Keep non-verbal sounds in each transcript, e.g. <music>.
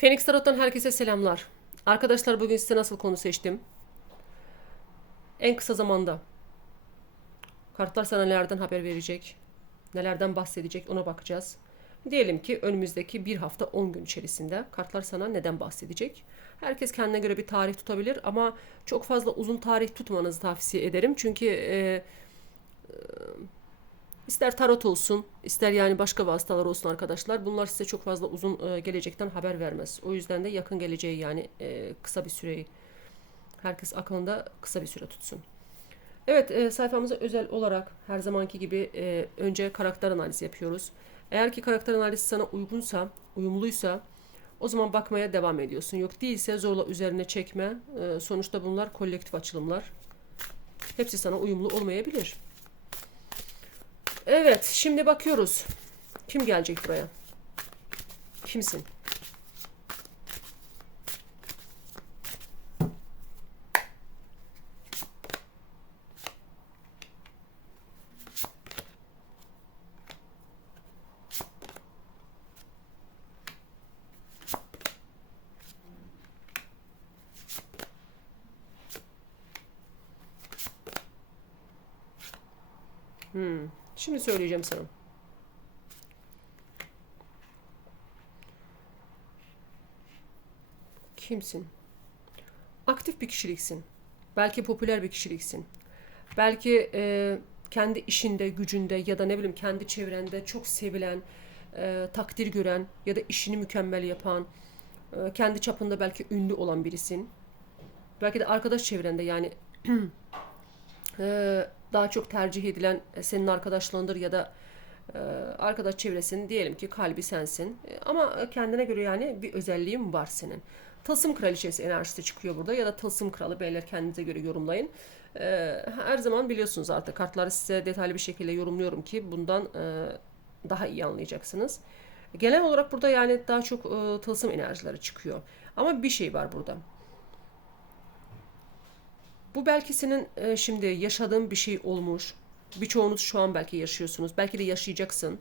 Phoenix Tarot'tan herkese selamlar. Arkadaşlar bugün size nasıl konu seçtim? En kısa zamanda. Kartlar sana nelerden haber verecek? Nelerden bahsedecek ona bakacağız. Diyelim ki önümüzdeki bir hafta 10 gün içerisinde kartlar sana neden bahsedecek? Herkes kendine göre bir tarih tutabilir ama çok fazla uzun tarih tutmanızı tavsiye ederim. Çünkü e, e, ister tarot olsun, ister yani başka vasıtalar olsun arkadaşlar. Bunlar size çok fazla uzun e, gelecekten haber vermez. O yüzden de yakın geleceği yani e, kısa bir süreyi herkes aklında kısa bir süre tutsun. Evet e, sayfamıza özel olarak her zamanki gibi önce karakter analizi yapıyoruz. Eğer ki karakter analizi sana uygunsa, uyumluysa o zaman bakmaya devam ediyorsun. Yok değilse zorla üzerine çekme. Sonuçta bunlar kolektif açılımlar. Hepsi sana uyumlu olmayabilir. Evet, şimdi bakıyoruz. Kim gelecek buraya? Kimsin? Hmm. Şimdi söyleyeceğim sana. Kimsin? Aktif bir kişiliksin. Belki popüler bir kişiliksin. Belki e, kendi işinde, gücünde ya da ne bileyim kendi çevrende çok sevilen, e, takdir gören ya da işini mükemmel yapan, e, kendi çapında belki ünlü olan birisin. Belki de arkadaş çevrende yani <clears throat> e, daha çok tercih edilen e, senin arkadaşlığındır ya da e, arkadaş çevresinin diyelim ki kalbi sensin. E, ama kendine göre yani bir özelliğin var senin. Tılsım kraliçesi enerjisi çıkıyor burada ya da tılsım kralı beyler kendinize göre yorumlayın. Her zaman biliyorsunuz artık kartları size detaylı bir şekilde yorumluyorum ki bundan daha iyi anlayacaksınız. Genel olarak burada yani daha çok tılsım enerjileri çıkıyor. Ama bir şey var burada. Bu belki senin e, şimdi yaşadığın bir şey olmuş. Birçoğunuz şu an belki yaşıyorsunuz. Belki de yaşayacaksın.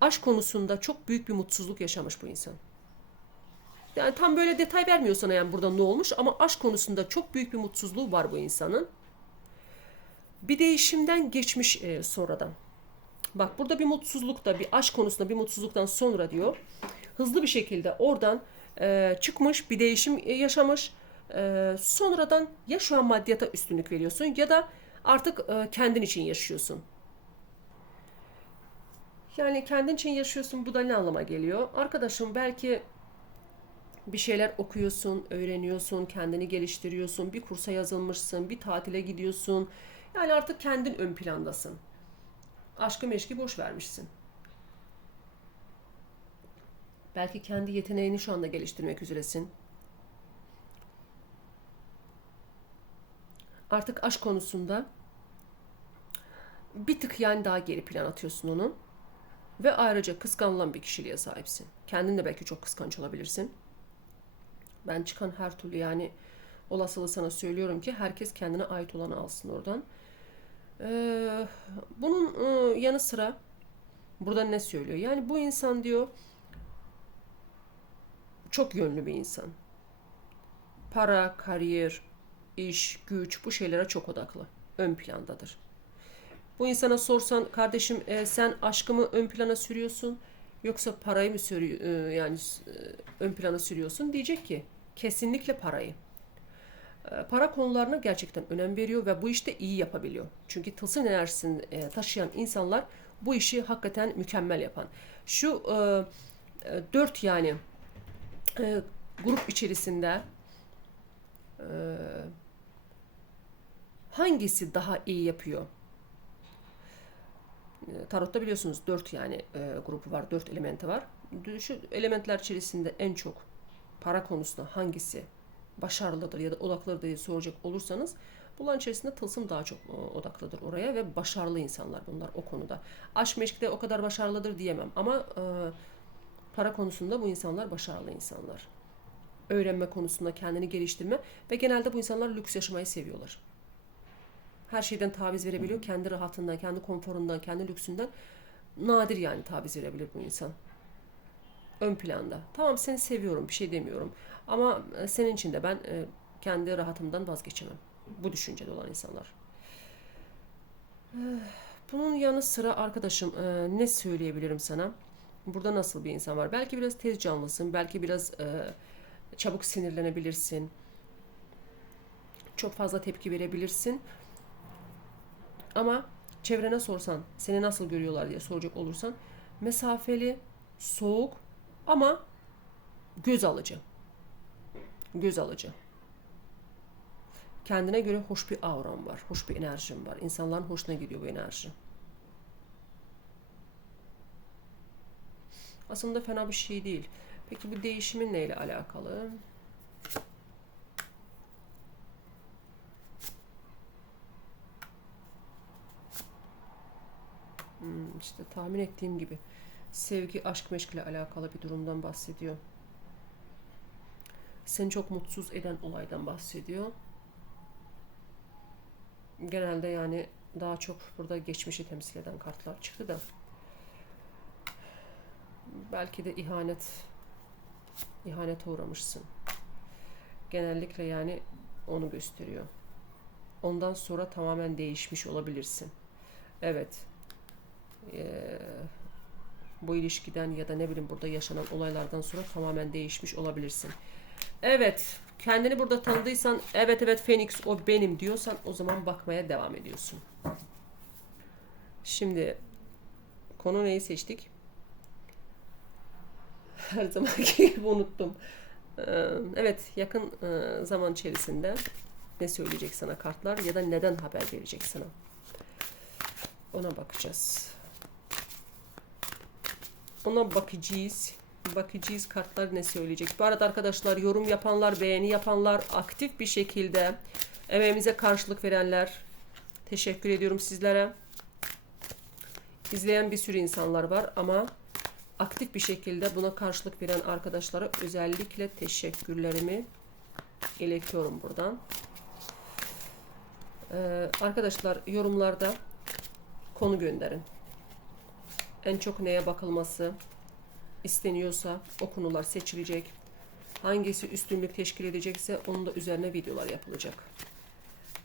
Aşk konusunda çok büyük bir mutsuzluk yaşamış bu insan. Yani tam böyle detay vermiyor sana yani burada ne olmuş ama aşk konusunda çok büyük bir mutsuzluğu var bu insanın. Bir değişimden geçmiş e, sonradan. Bak burada bir mutsuzluk da bir aşk konusunda bir mutsuzluktan sonra diyor. Hızlı bir şekilde oradan e, çıkmış bir değişim yaşamış e, sonradan ya şu an maddiyata üstünlük veriyorsun ya da artık e, kendin için yaşıyorsun. Yani kendin için yaşıyorsun bu da ne anlama geliyor? Arkadaşım belki bir şeyler okuyorsun, öğreniyorsun, kendini geliştiriyorsun, bir kursa yazılmışsın, bir tatile gidiyorsun. Yani artık kendin ön plandasın. Aşkı meşki boş vermişsin. Belki kendi yeteneğini şu anda geliştirmek üzeresin. Artık aşk konusunda bir tık yani daha geri plan atıyorsun onu. Ve ayrıca kıskanılan bir kişiliğe sahipsin. Kendin de belki çok kıskanç olabilirsin. Ben çıkan her türlü yani olasılığı sana söylüyorum ki herkes kendine ait olanı alsın oradan. Ee, bunun e, yanı sıra burada ne söylüyor? Yani bu insan diyor çok yönlü bir insan. Para, kariyer, iş, güç bu şeylere çok odaklı. Ön plandadır. Bu insana sorsan kardeşim e, sen aşkımı ön plana sürüyorsun yoksa parayı mı sürüyor e, yani e, ön plana sürüyorsun diyecek ki kesinlikle parayı. E, para konularına gerçekten önem veriyor ve bu işte iyi yapabiliyor. Çünkü tılsım enerjisini e, taşıyan insanlar bu işi hakikaten mükemmel yapan. Şu e, e, dört yani e, grup içerisinde e, hangisi daha iyi yapıyor? Ee, Tarotta biliyorsunuz dört yani e, grubu var, dört elementi var. Şu elementler içerisinde en çok para konusunda hangisi başarılıdır ya da odaklıdır diye soracak olursanız bunların içerisinde tılsım daha çok e, odaklıdır oraya ve başarılı insanlar bunlar o konuda. Aşk meşkte o kadar başarılıdır diyemem ama e, para konusunda bu insanlar başarılı insanlar. Öğrenme konusunda kendini geliştirme ve genelde bu insanlar lüks yaşamayı seviyorlar her şeyden taviz verebiliyor. Kendi rahatından, kendi konforundan, kendi lüksünden nadir yani taviz verebilir bu insan. ön planda. Tamam seni seviyorum bir şey demiyorum. Ama e, senin için de ben e, kendi rahatımdan vazgeçemem. Bu düşüncede olan insanlar. Eh, Bunun yanı sıra arkadaşım e, ne söyleyebilirim sana? Burada nasıl bir insan var? Belki biraz tez canlısın, belki biraz çabuk sinirlenebilirsin. Çok fazla tepki verebilirsin. Ama çevrene sorsan, seni nasıl görüyorlar diye soracak olursan mesafeli, soğuk ama göz alıcı. Göz alıcı. Kendine göre hoş bir auran var, hoş bir enerjin var. İnsanların hoşuna gidiyor bu enerji. Aslında fena bir şey değil. Peki bu değişimin neyle alakalı? Hmm, işte tahmin ettiğim gibi sevgi, aşk, meşkle alakalı bir durumdan bahsediyor. Seni çok mutsuz eden olaydan bahsediyor. Genelde yani daha çok burada geçmişi temsil eden kartlar çıktı da. Belki de ihanet ihanete uğramışsın. Genellikle yani onu gösteriyor. Ondan sonra tamamen değişmiş olabilirsin. Evet. Bu ilişkiden ya da ne bileyim burada yaşanan olaylardan sonra tamamen değişmiş olabilirsin. Evet, kendini burada tanıdıysan, evet evet Phoenix o benim diyorsan o zaman bakmaya devam ediyorsun. Şimdi konu neyi seçtik? <laughs> Her zamanki gibi unuttum. Ee, Evet, yakın e, zaman içerisinde ne söyleyecek sana kartlar ya da neden haber verecek sana? Ona bakacağız. Ona bakacağız. Bakacağız kartlar ne söyleyecek. Bu arada arkadaşlar yorum yapanlar, beğeni yapanlar, aktif bir şekilde emeğimize karşılık verenler teşekkür ediyorum sizlere. İzleyen bir sürü insanlar var ama aktif bir şekilde buna karşılık veren arkadaşlara özellikle teşekkürlerimi iletiyorum buradan. Ee, arkadaşlar yorumlarda konu gönderin. En çok neye bakılması isteniyorsa o konular seçilecek. Hangisi üstünlük teşkil edecekse onun da üzerine videolar yapılacak.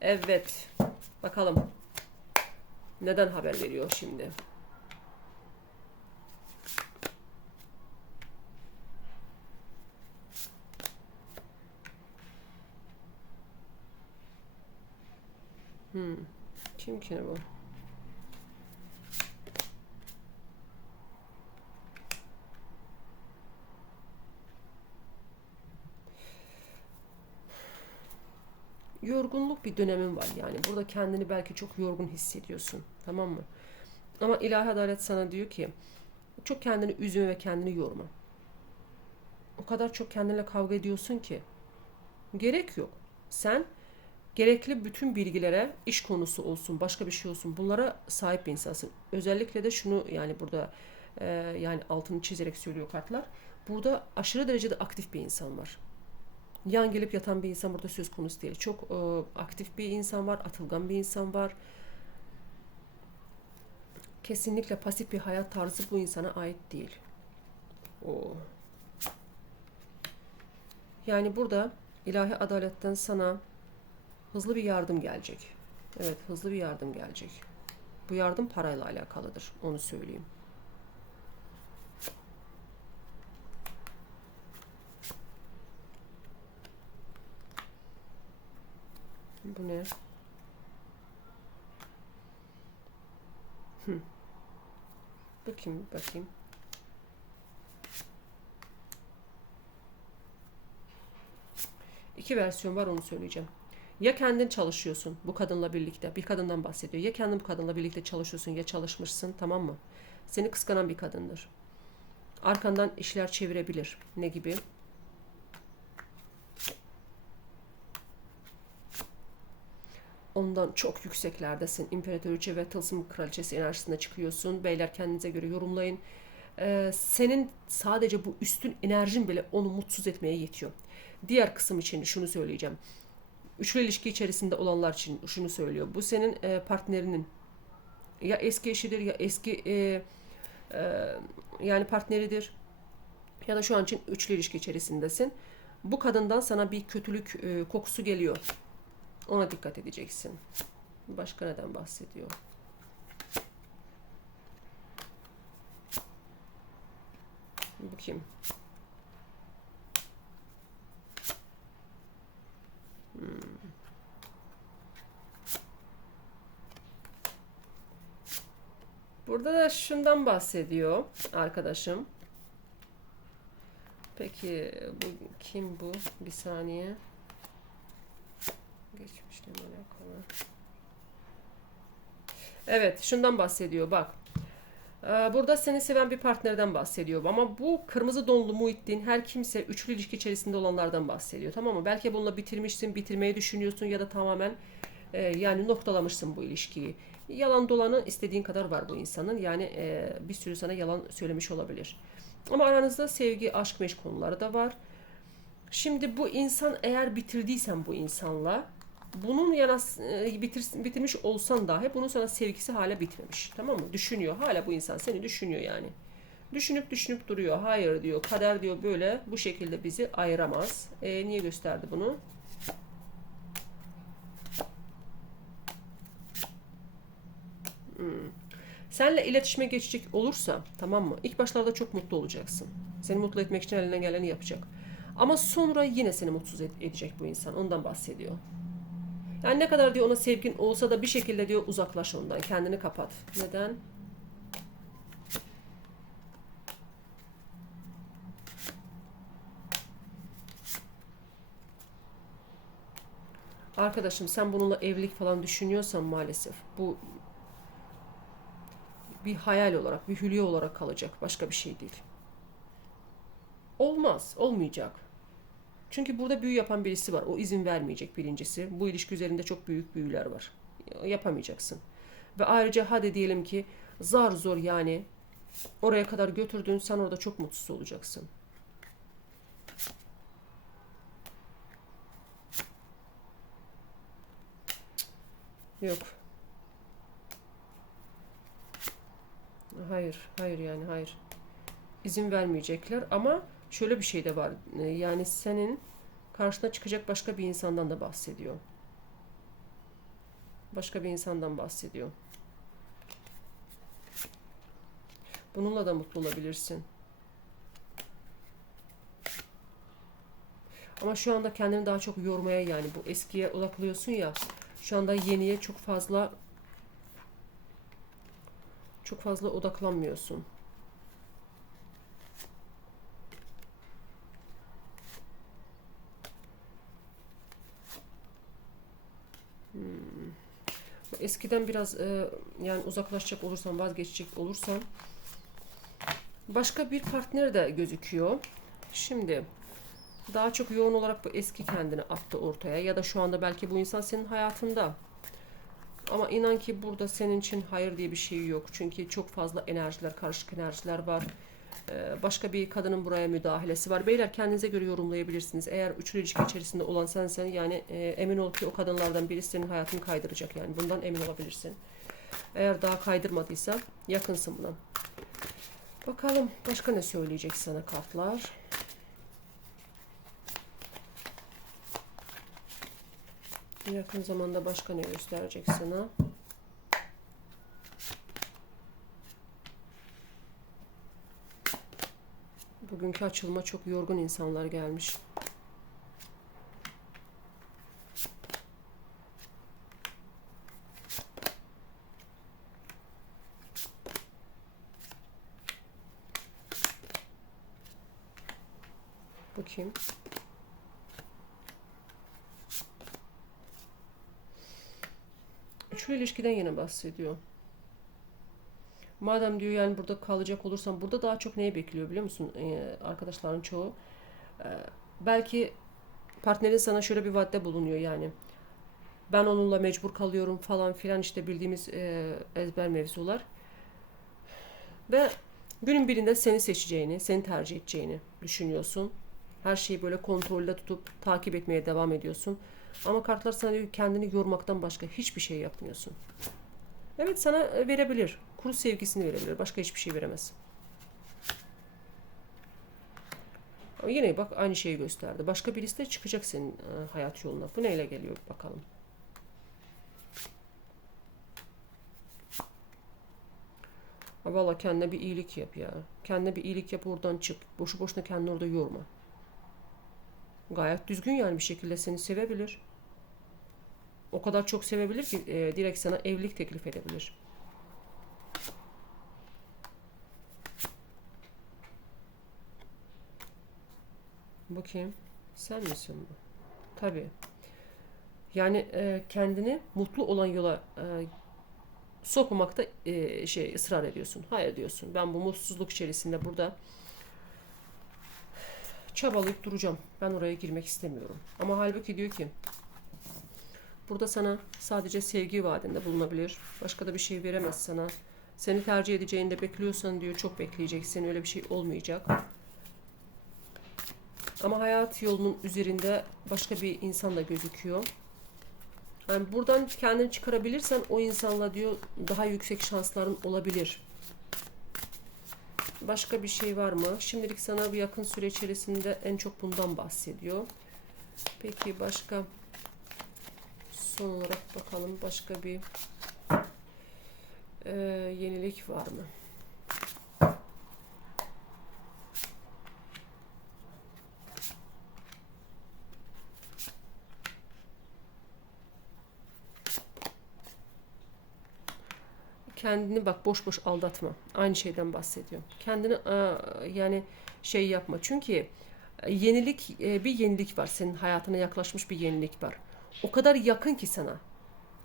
Evet. Bakalım. Neden haber veriyor şimdi? Hmm. Kim ki bu? Yorgunluk bir dönemin var yani. Burada kendini belki çok yorgun hissediyorsun. Tamam mı? Ama ilahi adalet sana diyor ki çok kendini üzme ve kendini yorma. O kadar çok kendinle kavga ediyorsun ki gerek yok. Sen gerekli bütün bilgilere iş konusu olsun, başka bir şey olsun bunlara sahip bir insansın. Özellikle de şunu yani burada e, yani altını çizerek söylüyor kartlar. Burada aşırı derecede aktif bir insan var yan gelip yatan bir insan burada söz konusu değil. Çok e, aktif bir insan var, atılgan bir insan var. Kesinlikle pasif bir hayat tarzı bu insana ait değil. O. Yani burada ilahi adaletten sana hızlı bir yardım gelecek. Evet, hızlı bir yardım gelecek. Bu yardım parayla alakalıdır, onu söyleyeyim. Bu ne? Hı. Bakayım, bakayım. İki versiyon var onu söyleyeceğim. Ya kendin çalışıyorsun bu kadınla birlikte. Bir kadından bahsediyor. Ya kendin bu kadınla birlikte çalışıyorsun ya çalışmışsın tamam mı? Seni kıskanan bir kadındır. Arkandan işler çevirebilir. Ne gibi? Ondan çok yükseklerdesin. İmparatoriçe ve tılsım kraliçesi enerjisinde çıkıyorsun. Beyler kendinize göre yorumlayın. Ee, senin sadece bu üstün enerjin bile onu mutsuz etmeye yetiyor. Diğer kısım için şunu söyleyeceğim. Üçlü ilişki içerisinde olanlar için şunu söylüyor. Bu senin e, partnerinin ya eski eşidir ya eski e, e, yani partneridir Ya da şu an için üçlü ilişki içerisindesin. Bu kadından sana bir kötülük e, kokusu geliyor. Ona dikkat edeceksin. Başka neden bahsediyor? Bu kim? Burada da şundan bahsediyor arkadaşım. Peki bu kim bu? Bir saniye. Evet, şundan bahsediyor bak. Ee, Burada seni seven bir partnerden bahsediyor ama bu kırmızı donlu Muhittin her kimse üçlü ilişki içerisinde olanlardan bahsediyor tamam mı? Belki bununla bitirmişsin, bitirmeyi düşünüyorsun ya da tamamen e, yani noktalamışsın bu ilişkiyi. Yalan dolanı istediğin kadar var bu insanın yani e, bir sürü sana yalan söylemiş olabilir. Ama aranızda sevgi, aşk, meşk konuları da var. Şimdi bu insan eğer bitirdiysen bu insanla bunun yana e, bitir, bitirmiş olsan dahi bunun sana sevgisi hala bitmemiş. Tamam mı? Düşünüyor. Hala bu insan seni düşünüyor yani. Düşünüp düşünüp duruyor. Hayır diyor. Kader diyor böyle bu şekilde bizi ayıramaz. E, niye gösterdi bunu? Hmm. Senle iletişime geçecek olursa tamam mı? İlk başlarda çok mutlu olacaksın. Seni mutlu etmek için elinden geleni yapacak. Ama sonra yine seni mutsuz ed- edecek bu insan. Ondan bahsediyor. Yani ne kadar diyor ona sevgin olsa da bir şekilde diyor uzaklaş ondan. Kendini kapat. Neden? Arkadaşım sen bununla evlilik falan düşünüyorsan maalesef bu bir hayal olarak, bir hülya olarak kalacak. Başka bir şey değil. Olmaz, olmayacak. Çünkü burada büyü yapan birisi var. O izin vermeyecek birincisi. Bu ilişki üzerinde çok büyük büyüler var. Yapamayacaksın. Ve ayrıca hadi diyelim ki zar zor yani oraya kadar götürdün sen orada çok mutsuz olacaksın. Yok. Hayır, hayır yani hayır. İzin vermeyecekler ama şöyle bir şey de var. Ee, Yani senin karşına çıkacak başka bir insandan da bahsediyor. Başka bir insandan bahsediyor. Bununla da mutlu olabilirsin. Ama şu anda kendini daha çok yormaya yani bu eskiye odaklıyorsun ya. Şu anda yeniye çok fazla çok fazla odaklanmıyorsun. Eskiden biraz e, yani uzaklaşacak olursan, vazgeçecek olursan başka bir partner de gözüküyor. Şimdi daha çok yoğun olarak bu eski kendini attı ortaya ya da şu anda belki bu insan senin hayatında. Ama inan ki burada senin için hayır diye bir şey yok. Çünkü çok fazla enerjiler, karışık enerjiler var. Ee, başka bir kadının buraya müdahalesi var. Beyler kendinize göre yorumlayabilirsiniz. Eğer üçlü ilişki içerisinde olan sensen yani e, emin ol ki o kadınlardan birisi senin hayatını kaydıracak yani. Bundan emin olabilirsin. Eğer daha kaydırmadıysa yakınsın buna. Bakalım başka ne söyleyecek sana kartlar. Yakın zamanda başka ne gösterecek sana? Bugünkü açılma çok yorgun insanlar gelmiş. Kim? Üçlü ilişkiden yine bahsediyor. Madem diyor yani burada kalacak olursam burada daha çok neyi bekliyor biliyor musun Ee, arkadaşların çoğu? Ee, belki partnerin sana şöyle bir vaatte bulunuyor yani. Ben onunla mecbur kalıyorum falan filan işte bildiğimiz e, ezber mevzular. Ve günün birinde seni seçeceğini, seni tercih edeceğini düşünüyorsun. Her şeyi böyle kontrolde tutup takip etmeye devam ediyorsun. Ama kartlar sana diyor kendini yormaktan başka hiçbir şey yapmıyorsun. Evet sana e, verebilir. Kuru sevgisini verebilir. Başka hiçbir şey veremez. Yine bak aynı şeyi gösterdi. Başka birisi de çıkacak senin e, hayat yoluna. Bu neyle geliyor bakalım. Valla kendine bir iyilik yap ya. Kendine bir iyilik yap oradan çık. Boşu boşuna kendini orada yorma. Gayet düzgün yani bir şekilde seni sevebilir. O kadar çok sevebilir ki e, direkt sana evlilik teklif edebilir. Bakayım. Sen misin bu? Tabii. Yani e, kendini mutlu olan yola e, sokmamakta e, şey ısrar ediyorsun. Hayır diyorsun. Ben bu mutsuzluk içerisinde burada çabalayıp duracağım. Ben oraya girmek istemiyorum. Ama halbuki diyor ki burada sana sadece sevgi vaadinde bulunabilir. Başka da bir şey veremez sana. Seni tercih edeceğini de bekliyorsan diyor çok bekleyeceksin. Öyle bir şey olmayacak. Ama hayat yolunun üzerinde başka bir insan da gözüküyor. Yani buradan kendini çıkarabilirsen o insanla diyor daha yüksek şansların olabilir. Başka bir şey var mı? Şimdilik sana bir yakın süre içerisinde en çok bundan bahsediyor. Peki başka son olarak bakalım başka bir e, yenilik var mı? kendini bak boş boş aldatma. Aynı şeyden bahsediyorum. Kendini yani şey yapma. Çünkü e, yenilik e, bir yenilik var. Senin hayatına yaklaşmış bir yenilik var. O kadar yakın ki sana.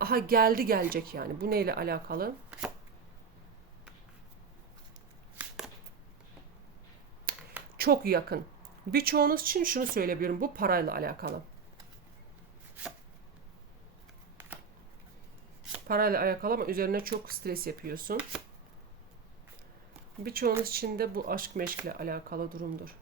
Aha geldi gelecek yani. Bu neyle alakalı? Çok yakın. Birçoğunuz için şunu söyleyebilirim. Bu parayla alakalı. Parayla alakalı ama üzerine çok stres yapıyorsun. Birçoğunuz için de bu aşk meşkle alakalı durumdur.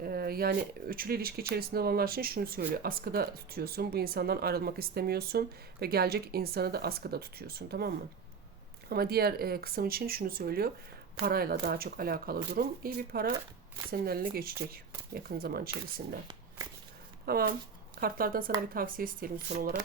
Ee, yani üçlü ilişki içerisinde olanlar için şunu söylüyor. Askıda tutuyorsun. Bu insandan ayrılmak istemiyorsun. Ve gelecek insanı da askıda tutuyorsun. Tamam mı? Ama diğer e, kısım için şunu söylüyor. Parayla daha çok alakalı durum. İyi bir para senin eline geçecek yakın zaman içerisinde. Tamam. Kartlardan sana bir tavsiye isteyelim son olarak.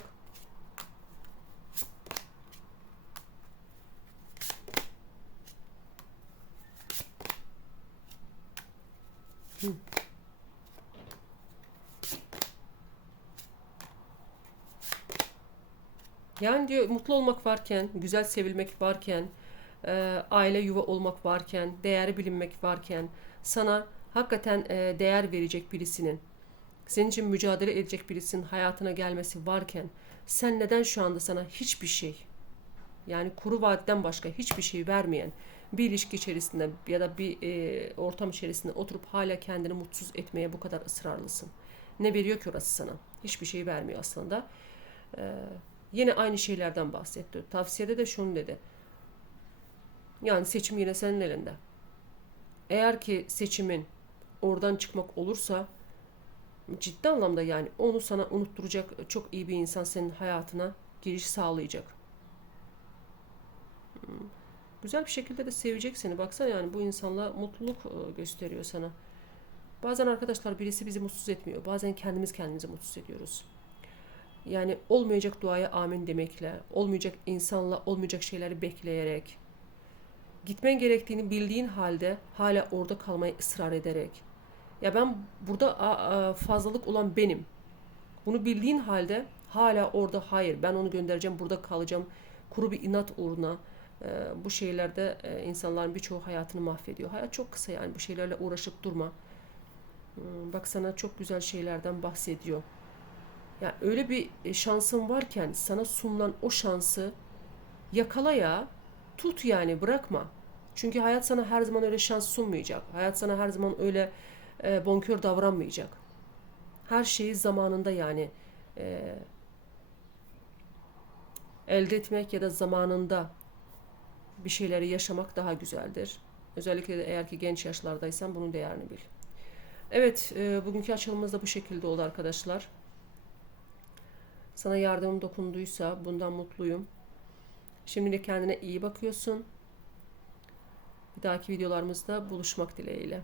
Yani diyor mutlu olmak varken, güzel sevilmek varken, e, aile yuva olmak varken, değeri bilinmek varken, sana hakikaten e, değer verecek birisinin, senin için mücadele edecek birisinin hayatına gelmesi varken, sen neden şu anda sana hiçbir şey, yani kuru vadeden başka hiçbir şey vermeyen bir ilişki içerisinde ya da bir e, ortam içerisinde oturup hala kendini mutsuz etmeye bu kadar ısrarlısın? Ne veriyor ki orası sana? Hiçbir şey vermiyor aslında. Ee, Yine aynı şeylerden bahsetti. Tavsiyede de şunu dedi. Yani seçim yine senin elinde. Eğer ki seçimin oradan çıkmak olursa ciddi anlamda yani onu sana unutturacak çok iyi bir insan senin hayatına giriş sağlayacak. Hmm. Güzel bir şekilde de sevecek seni. Baksana yani bu insanla mutluluk e, gösteriyor sana. Bazen arkadaşlar birisi bizi mutsuz etmiyor. Bazen kendimiz kendimizi mutsuz ediyoruz. Yani olmayacak duaya amin demekle, olmayacak insanla olmayacak şeyleri bekleyerek, gitmen gerektiğini bildiğin halde hala orada kalmayı ısrar ederek. Ya ben burada fazlalık olan benim. Bunu bildiğin halde hala orada hayır ben onu göndereceğim burada kalacağım. Kuru bir inat uğruna e, bu şeylerde e, insanların birçoğu hayatını mahvediyor. Hayat çok kısa yani bu şeylerle uğraşıp durma. Hmm, bak sana çok güzel şeylerden bahsediyor. Ya öyle bir e, şansın varken sana sunulan o şansı yakala ya. Tut yani bırakma. Çünkü hayat sana her zaman öyle şans sunmayacak. Hayat sana her zaman öyle e, bonkör davranmayacak. Her şeyi zamanında yani e, elde etmek ya da zamanında bir şeyleri yaşamak daha güzeldir. Özellikle de eğer ki genç yaşlardaysan bunun değerini bil. Evet, e, bugünkü açılımımız da bu şekilde oldu arkadaşlar. Sana yardımım dokunduysa bundan mutluyum. Şimdi de kendine iyi bakıyorsun. Bir dahaki videolarımızda buluşmak dileğiyle.